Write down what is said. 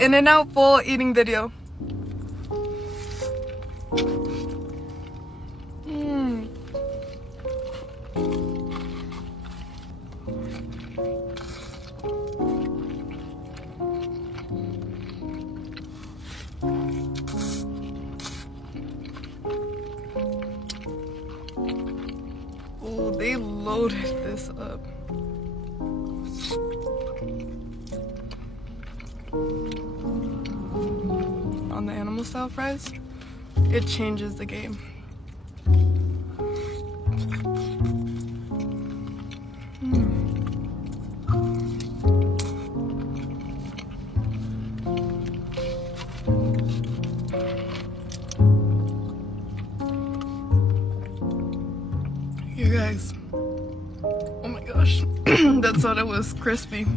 In-N-Out full eating video. Oh, they loaded this up. On the animal style fries, it changes the game. You guys, oh my gosh, that soda was crispy.